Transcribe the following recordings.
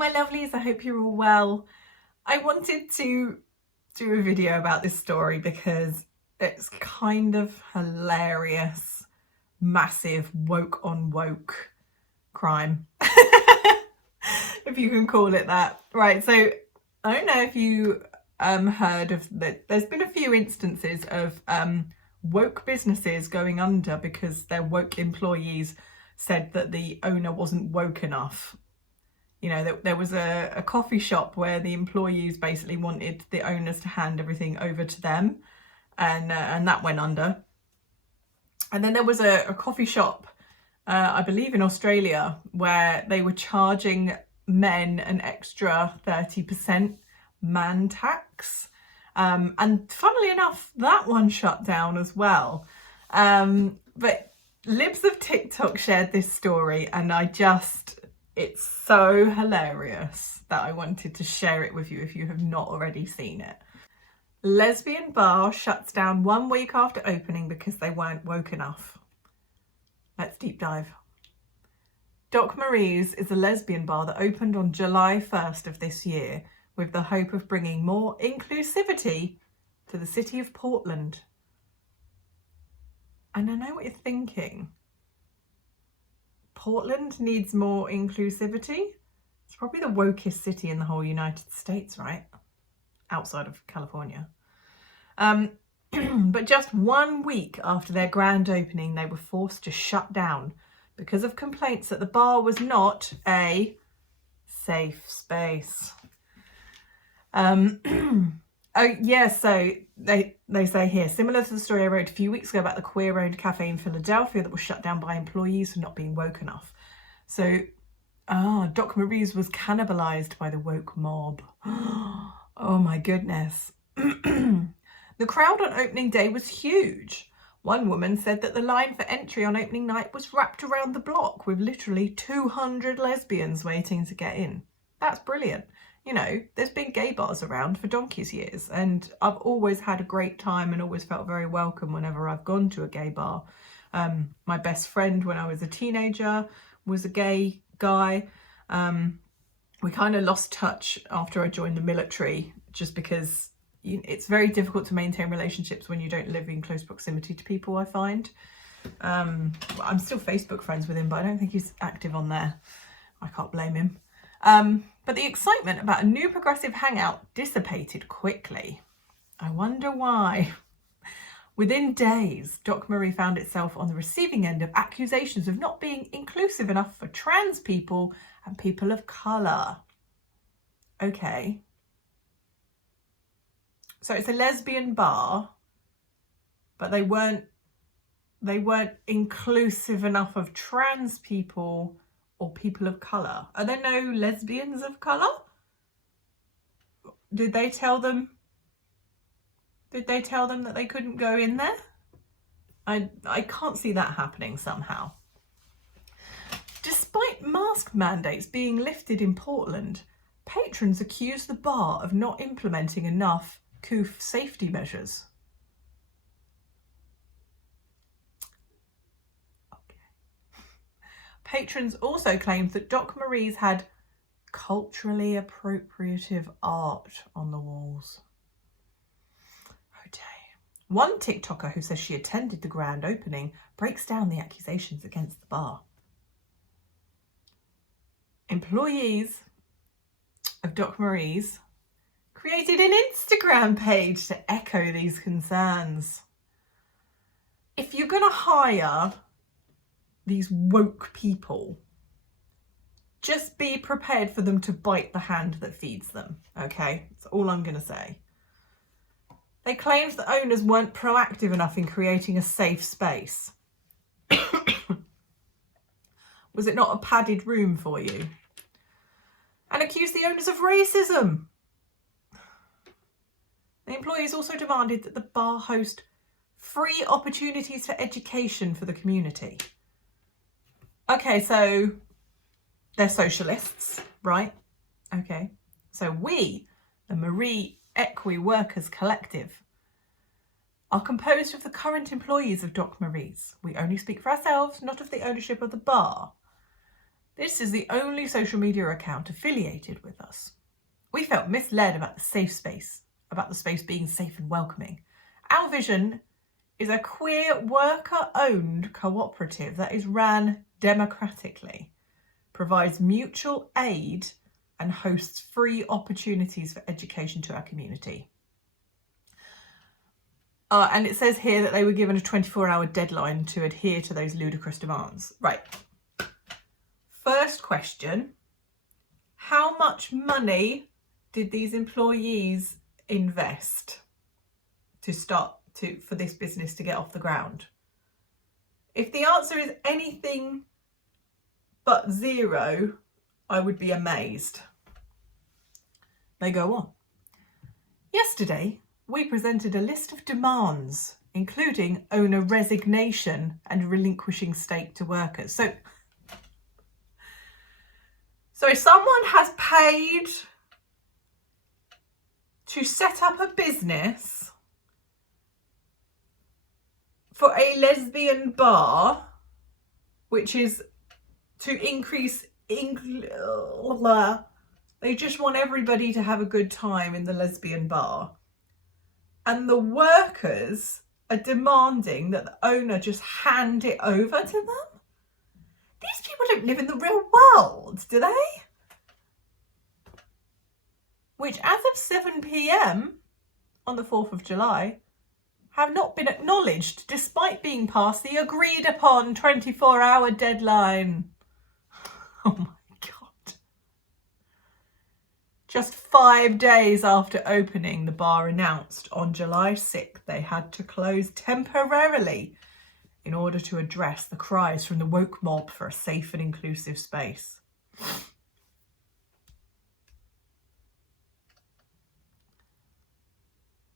my lovelies, I hope you're all well. I wanted to do a video about this story because it's kind of hilarious, massive woke on woke crime, if you can call it that. Right, so I don't know if you heard of that. There's been a few instances of woke businesses going under because their woke employees said that the owner wasn't woke enough. You know, there was a coffee shop where the employees basically wanted the owners to hand everything over to them, and that went under. And then there was a coffee shop, I believe in Australia, where they were charging men an extra 30% man tax. And funnily enough, that one shut down as well. But Libs of TikTok shared this story, and it's so hilarious that I wanted to share it with you if you have not already seen it. Lesbian bar shuts down 1 week after opening because they weren't woke enough. Let's deep dive. Doc Marie's is a lesbian bar that opened on July 1st of this year with the hope of bringing more inclusivity to the city of Portland. And I know what you're thinking. Portland needs more inclusivity? It's probably the wokest city in the whole United States, right? Outside of California. But just 1 week after their grand opening, they were forced to shut down because of complaints that the bar was not a safe space. Oh yeah, so they say here, similar to the story I wrote a few weeks ago about the queer-owned cafe in Philadelphia that was shut down by employees for not being woke enough. So, Doc Marie's was cannibalized by the woke mob. Oh my goodness. The crowd on opening day was huge. One woman said that the line for entry on opening night was wrapped around the block with literally 200 lesbians waiting to get in. That's brilliant. You know, there's been gay bars around for donkey's years, and I've always had a great time and always felt very welcome whenever I've gone to a gay bar. My best friend when I was a teenager was a gay guy. We kind of lost touch after I joined the military just because it's very difficult to maintain relationships when you don't live in close proximity to people, I find. I'm still Facebook friends with him, but I don't think he's active on there. I can't blame him. But the excitement about a new progressive hangout dissipated quickly. I wonder why. Within days, Doc Marie found itself on the receiving end of accusations of not being inclusive enough for trans people and people of colour. Okay. So it's a lesbian bar, but they weren't inclusive enough of trans people or people of colour. Are there no lesbians of colour? Did they tell them that they couldn't go in there? I can't see that happening somehow. Despite mask mandates being lifted in Portland, patrons accused the bar of not implementing enough COOF safety measures. Patrons also claimed that Doc Marie's had culturally appropriative art on the walls. Okay. One TikToker who says she attended the grand opening breaks down the accusations against the bar. Employees of Doc Marie's created an Instagram page to echo these concerns. If you're going to hire these woke people, just be prepared for them to bite the hand that feeds them, okay? That's all I'm going to say. They claimed that owners weren't proactive enough in creating a safe space. Was it not a padded room for you? And accused the owners of racism. The employees also demanded that the bar host free opportunities for education for the community. Okay, so they're socialists, right? Okay, so we, the Marie Equi Workers Collective, are composed of the current employees of Doc Marie's. We only speak for ourselves, not of the ownership of the bar. This is the only social media account affiliated with us. We felt misled about the safe space, about the space being safe and welcoming. Our vision is a queer worker-owned cooperative that is ran democratically, provides mutual aid and hosts free opportunities for education to our community. And it says here that they were given a 24-hour deadline to adhere to those ludicrous demands. Right. First question, how much money did these employees invest for this business to get off the ground? If the answer is anything but zero, I would be amazed. They go on. Yesterday, we presented a list of demands, including owner resignation and relinquishing stake to workers. So someone has paid to set up a business for a lesbian bar, which is to increase they just want everybody to have a good time in the lesbian bar. And the workers are demanding that the owner just hand it over to them? These people don't live in the real world, do they? Which, as of 7 p.m. on the 4th of July, have not been acknowledged despite being past the agreed upon 24-hour deadline. Oh my God. Just 5 days after opening, the bar announced on July 6th they had to close temporarily in order to address the cries from the woke mob for a safe and inclusive space.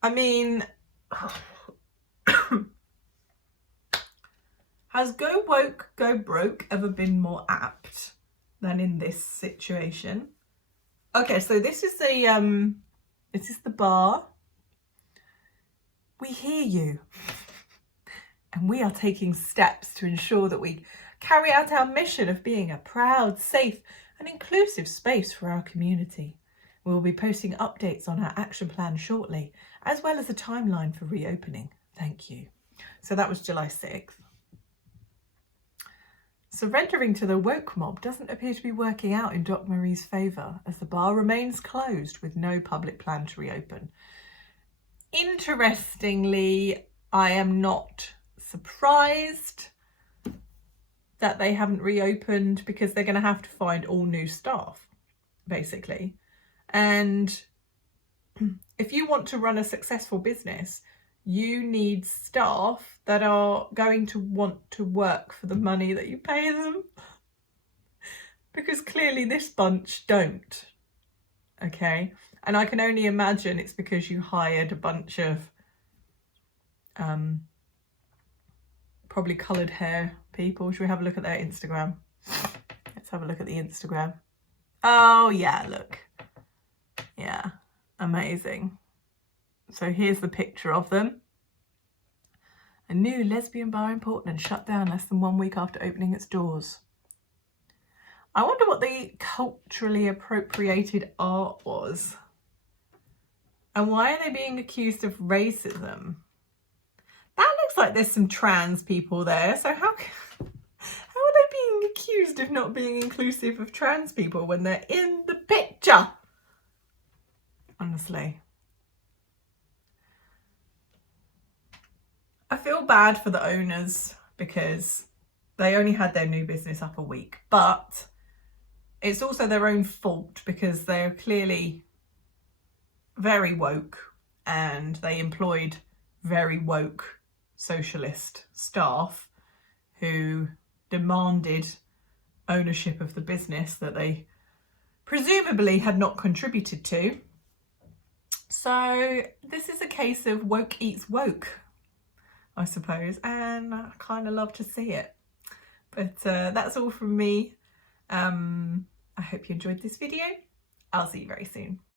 I mean, has go woke, go broke ever been more apt than in this situation? Okay, so this is the bar. We hear you. And we are taking steps to ensure that we carry out our mission of being a proud, safe and inclusive space for our community. We will be posting updates on our action plan shortly, as well as a timeline for reopening. Thank you. So that was July 6th. Surrendering to the woke mob doesn't appear to be working out in Doc Marie's favour, as the bar remains closed with no public plan to reopen. Interestingly, I am not surprised that they haven't reopened, because they're going to have to find all new staff, basically. And if you want to run a successful business, you need staff that are going to want to work for the money that you pay them. Because clearly this bunch don't. Okay? And I can only imagine it's because you hired a bunch of probably coloured hair people. Should we have a look at their Instagram? Let's have a look at the Instagram. Oh yeah, look. Yeah, amazing. So here's the picture of them. A new lesbian bar in Portland shut down less than 1 week after opening its doors. I wonder what the culturally appropriated art was. And why are they being accused of racism? That looks like there's some trans people there. So how are they being accused of not being inclusive of trans people when they're in the picture? Honestly. I feel bad for the owners because they only had their new business up a week, but it's also their own fault because they're clearly very woke and they employed very woke socialist staff who demanded ownership of the business that they presumably had not contributed to. So this is a case of woke eats woke, I suppose, and I kind of love to see it. But that's all from me. I hope you enjoyed this video. I'll see you very soon.